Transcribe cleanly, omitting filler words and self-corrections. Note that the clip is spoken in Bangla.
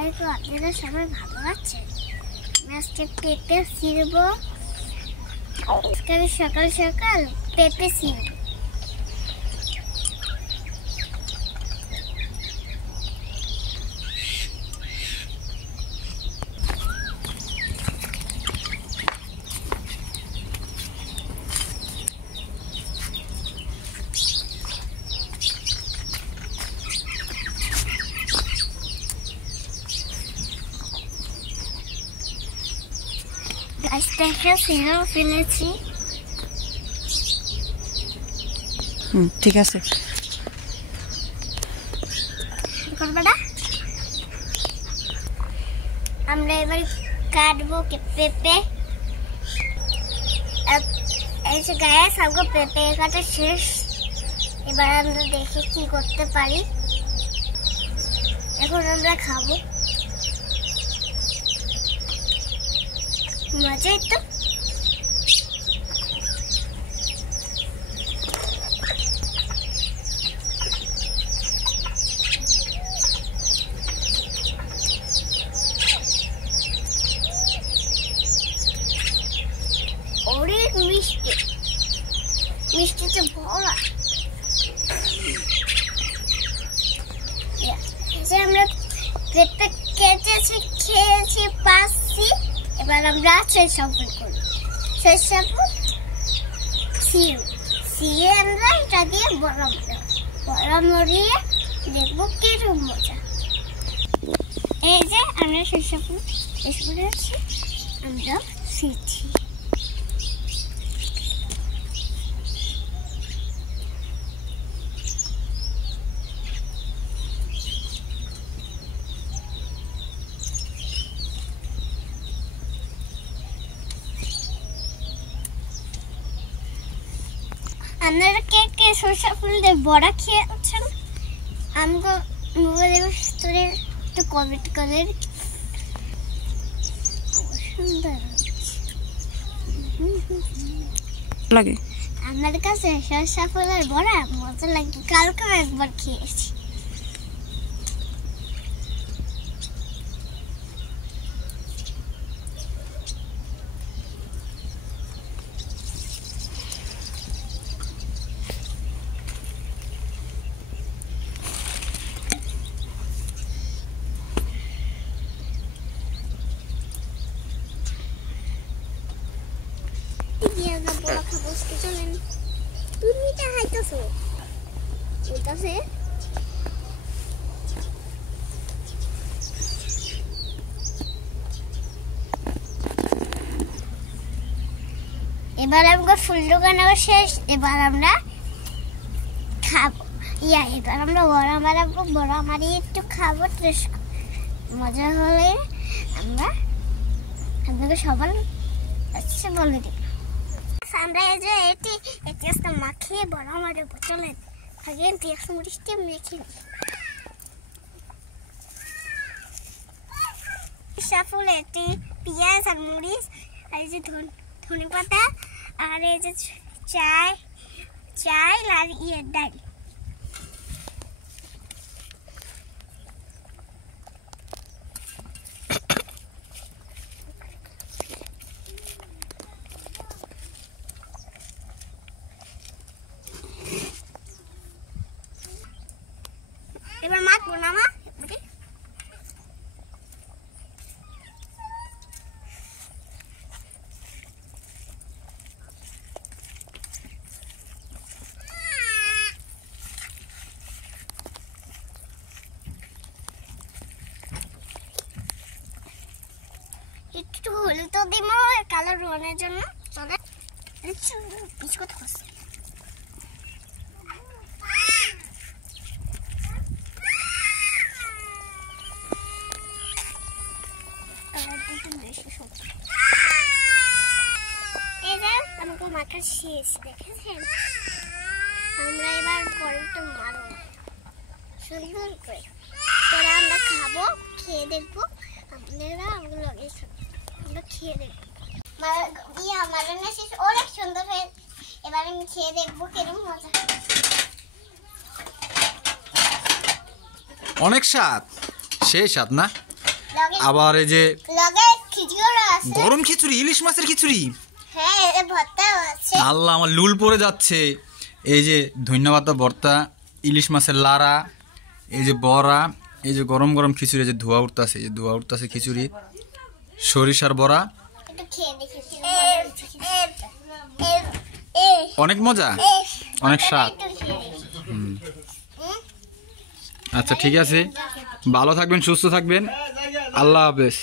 আসসালামাইকুম। আপনারা সবাই ভালো আছেন? আমি আজকে পেঁপে ছিঁড়বো। আজকে আমি সকাল সকাল পেঁপে ছিঁড়বো। গাছটাকে ছিঁড়েও ফেলেছি। ঠিক আছে, আমরা এবার কাটবো পেঁপে। এই যে গায়ে সবগুলো পেঁপে কাটা শেষ। এবার আমরা দেখি কি করতে পারি। এখন আমরা খাবো, মজাই তো। অনেক মিষ্টি, মিষ্টিতে ভরা। যে আমরা পেঁপে কেটেছি, খেয়েছি, পাচ্ছি। এবার আমরা সরিষা ফুল করি। সরিষা ফুল ছিঁড়ে আমরা এটা দিয়ে বড়া মরিয়ে দেখবো কিরকম মজা। এই যে আমরা সরিষা ফুল করেছি, আমরা ছিঁড়ছি। আপনারা কে কে সরিষা ফুল দিয়ে বড়া খেয়েছেন? আমাকে মোবাইলের ভিতরে একটু কমেন্ট করেন। সুন্দর লাগে আমার কাছে সরিষা ফুলের বড়া মজা লাগে। কালকে একবার খেয়েছি। চলেন, তুমি তা হাইতেছো উঠতেছে। এবার আমরা ফুল দোকানো শেষ। এবার আমরা খাবো। এবার আমরা বড়া মারাবো। বড়া মারিয়ে একটু খাবো। মজা হলে আমরা আপনাকে সবার আচ্ছা বলে দিব। আমরা এই যে এটি আস্তে মাখিয়ে বড়া মারাবো। চলেন আগে পেঁয়াজ মরিচটা মেখে নিই। সরিষা ফুল, এটি পেঁয়াজ আর মরিচ, আর এই যে ধনে পাতা, আর এই যে চাল আর ডাল। এবার মাখবো না মা। একটু হলুদ দিব কালার রঙের জন্য। চলে বিস্কুট খাচ্ছি। আমাকে মাখা শেষ, দেখেছেন? আমরা এবার বড়টা মারো সুন্দর করে। পরে আমরা খাবো, খেয়ে দেখবো। আপনারা আমরা খেয়ে দেখবো। মারানো শেষ, অনেক সুন্দর হয়েছে। এবার আমি খেয়ে দেখবো কিরকম মজা। অনেক স্বাদ, সেই স্বাদ না? আবার এই যে লগে খিচুড়ি আছে। গরম খিচুড়ি, ইলিশ মাছের খিচুড়ি। হ্যাঁ, এর ভর্তাও আছে। আল্লাহ, আমার লুল পড়ে যাচ্ছে। এই যে ধন্যবাদ ভর্তা, ইলিশ মাছের লাড়া, এই যে বড়া, এই যে গরম গরম খিচুড়ি, যে ধোয়া উঠতেছে, এই যে ধোয়া উঠতেছে খিচুড়ি, সরিষার বড়া, একটু খেয়ে দেখি। অনেক মজা, অনেক স্বাদ। আচ্ছা ঠিক আছে, ভালো থাকবেন, সুস্থ থাকবেন, আল্লাহ হাফেজ।